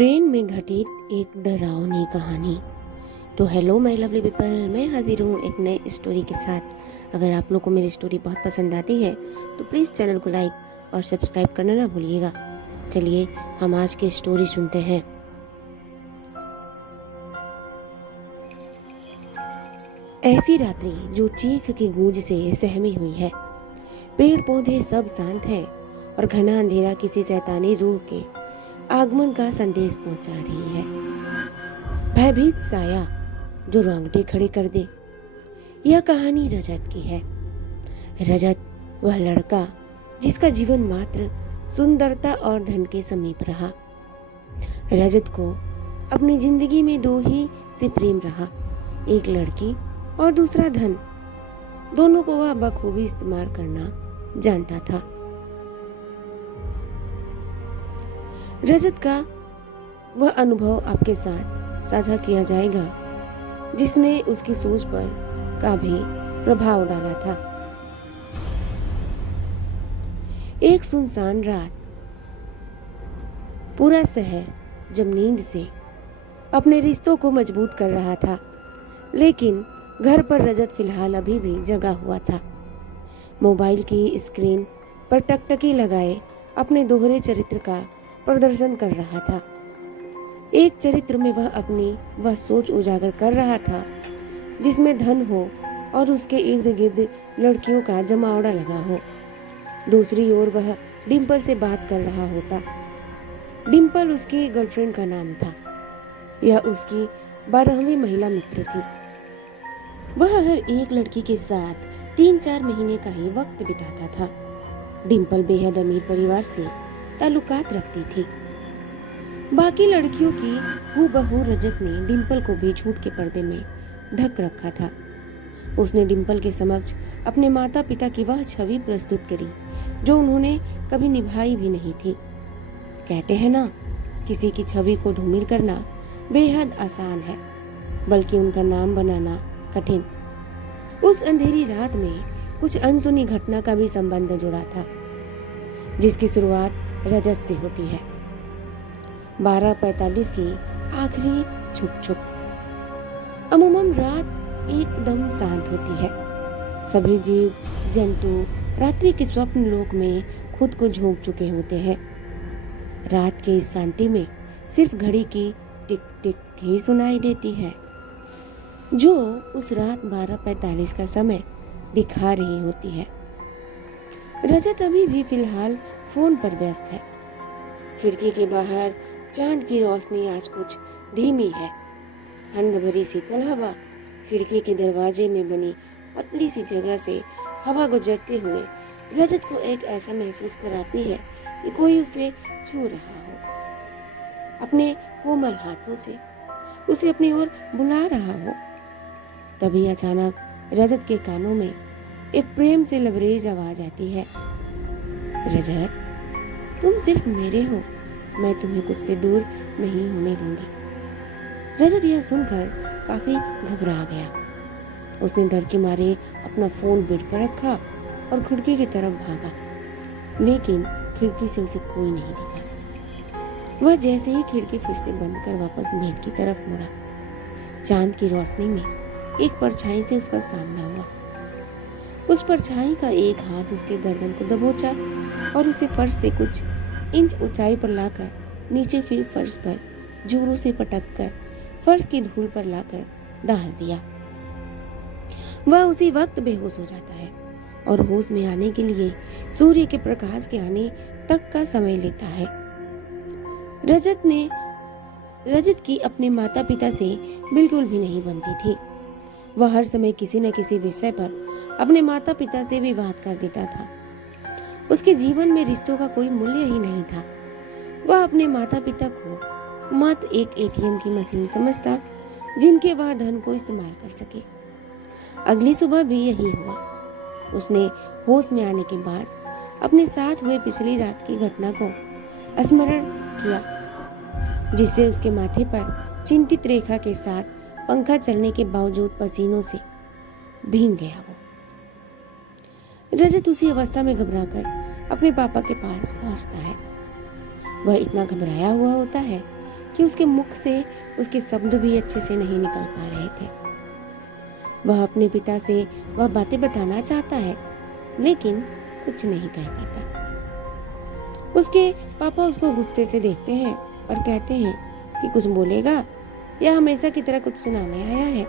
Train में घटित एक डरावनी कहानी। तो हेलो माय लवली पीपल, मैं हाजिर हूँ एक नए स्टोरी के साथ। अगर आप लोग को मेरी स्टोरी बहुत पसंद आती है तो प्लीज़ चैनल को लाइक और सब्सक्राइब करना ना भूलिएगा। चलिए हम आज की स्टोरी सुनते हैं। ऐसी रात्रि जो चीख की गूंज से सहमी हुई है। पेड़ पौधे सब शांत हैं और घना अंधेरा किसी शैतानी रूह के आगमन का संदेश पहुंचा रही है। भयभीत साया जो रोंगटे खड़े कर दे। यह कहानी रजत की है। रजत वह लड़का जिसका जीवन मात्र सुंदरता और धन के समीप रहा। रजत को अपनी जिंदगी में दो ही से प्रेम रहा, एक लड़की और दूसरा धन। दोनों को वह बखूबी इस्तेमाल करना जानता था। रजत का वह अनुभव आपके साथ साझा किया जाएगा जिसने उसकी सोच पर का भी प्रभाव डाला था। एक सुनसान रात, पूरा शहर जब नींद से अपने रिश्तों को मजबूत कर रहा था, लेकिन घर पर रजत फिलहाल अभी भी जगा हुआ था। मोबाइल की स्क्रीन पर टकटकी लगाए अपने दोहरे चरित्र का प्रदर्शन कर रहा था। एक चरित्र में वह सोच उजागर कर रहा था जिसमें धन हो और उसके इर्द गिर्द लड़कियों का जमावड़ा लगा हो। दूसरी ओर वह डिम्पल से बात कर रहा होता। डिम्पल उसकी गर्लफ्रेंड का नाम था। यह उसकी 12वीं महिला मित्र थी। वह हर एक लड़की के साथ 3-4 महीने का ही वक्त बिताता था। डिम्पल बेहद अमीर परिवार से ताल्लुकात रखती थी। बाकी लड़कियों की हूबहू रजत ने डिम्पल को भी झूठ के पर्दे में ढक रखा था। उसने डिम्पल के समक्ष अपने माता पिता की वह छवि प्रस्तुत करी जो उन्होंने कभी निभाई भी नहीं थी। कहते हैं ना, किसी की छवि को धूमिल करना बेहद आसान है, बल्कि उनका नाम बनाना कठिन। उस अंधेरी रात में कुछ अनसुनी घटना का भी संबंध जुड़ा था, जिसकी शुरुआत रजत से होती है। 12:45 की आखिरी छुप। अमूमन रात एकदम शांत होती है। सभी जीव जंतु रात्रि के स्वप्न लोक में खुद को झोंक चुके होते हैं। रात के इस शांति में सिर्फ घड़ी की टिक टिक ही सुनाई देती है, जो उस रात 12:45 का समय दिखा रही होती है। रजत अभी भी फिलहाल फोन पर व्यस्त है। खिड़की के बाहर चांद की रोशनी आज कुछ धीमी है। ठंड भरी शीतल हवा खिड़की के दरवाजे में बनी पतली सी जगह से हवा गुजरते हुए रजत को एक ऐसा महसूस कराती है कि कोई उसे छू रहा हो, अपने कोमल हाथों से उसे अपनी ओर बुला रहा हो। तभी अचानक रजत के कानों में एक प्रेम से लबरेज आवाज आती है, रजत, तुम सिर्फ मेरे हो, मैं तुम्हें कुछ से दूर नहीं होने दूंगी। रजत यह सुनकर काफी घबरा गया। उसने डर के मारे अपना फोन बेड पर रखा और खिड़की की तरफ भागा, लेकिन खिड़की से उसे कोई नहीं दिखा। वह जैसे ही खिड़की फिर से बंद कर वापस बेड की तरफ मुड़ा, चांद की रोशनी में एक परछाई से उसका सामना हुआ। उस परछाई का एक हाथ उसके गर्दन को दबोचा और उसे फर्श से कुछ इंच ऊंचाई पर लाकर नीचे, फिर फर्श पर जोरों से पटककर फर्श की धूल पर लाकर डाल दिया। वह उसी वक्त बेहोश हो जाता है और होश में आने के लिए सूर्य के प्रकाश के आने तक का समय लेता है। रजत की अपने माता पिता से बिल्कुल भी नहीं बनती थी। वह हर समय किसी न किसी विषय पर अपने माता पिता से विवाद कर देता था। उसके जीवन में रिश्तों का कोई मूल्य ही नहीं था। वह अपने माता पिता को मत एक एटीएम की मशीन समझता जिनके वह धन को इस्तेमाल कर सके। अगली सुबह भी यही हुआ। उसने होश में आने के बाद अपने साथ हुए पिछली रात की घटना को स्मरण किया, जिससे उसके माथे पर चिंतित रेखा के साथ पंखा चलने के बावजूद पसीनों से भीग गया। वो रजत उसी अवस्था में घबराकर अपने पापा के पास पहुंचता है। वह इतना घबराया हुआ होता है कि उसके मुख से उसके शब्द भी अच्छे से नहीं निकल पा रहे थे। वह अपने पिता से वह बातें बताना चाहता है, लेकिन कुछ नहीं कह पाता। उसके पापा उसको गुस्से से देखते हैं और कहते हैं कि कुछ बोलेगा या हमेशा की तरह कुछ सुनाने आया है।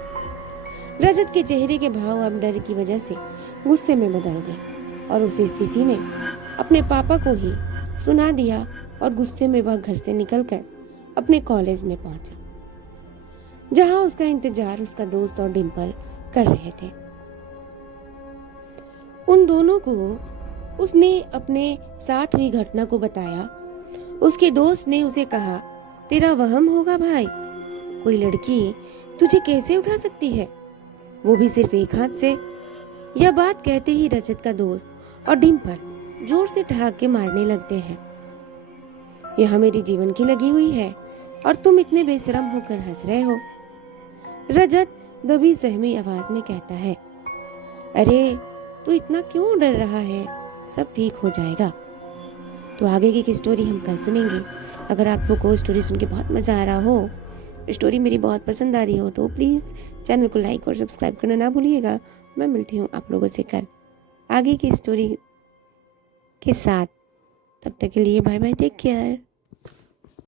रजत के चेहरे के भाव अब डर की वजह से गुस्से में बदल गए और उसी स्थिति में अपने पापा को ही सुना दिया और गुस्से में वह घर से निकलकर अपने कॉलेज में पहुंचा, जहां उसका इंतजार उसका दोस्त और डिम्पल कर रहे थे। उन दोनों को उसने अपने साथ हुई घटना को बताया। उसके दोस्त ने उसे कहा, तेरा वहम होगा भाई, कोई लड़की तुझे कैसे उठा सकती है, वो भी सिर्फ एक हाथ से। यह बात कहते ही रजत का दोस्त और डिम्पल जोर से ठहाके के मारने लगते हैं। यह मेरी जीवन की लगी हुई है और तुम इतने बेशरम होकर हंस रहे हो। रजत दबी सहमी आवाज में कहता है, अरे तू इतना क्यों डर रहा है, सब ठीक हो जाएगा। तो आगे की स्टोरी हम कल सुनेंगे। अगर आप लोग को स्टोरी सुन के बहुत मज़ा आ रहा हो, स्टोरी मेरी बहुत पसंद आ रही हो, तो प्लीज़ चैनल को लाइक और सब्सक्राइब करना ना भूलिएगा। मैं मिलती हूँ आप लोगों से कल आगे की स्टोरी के साथ। तब तक के लिए बाय बाय, टेक केयर।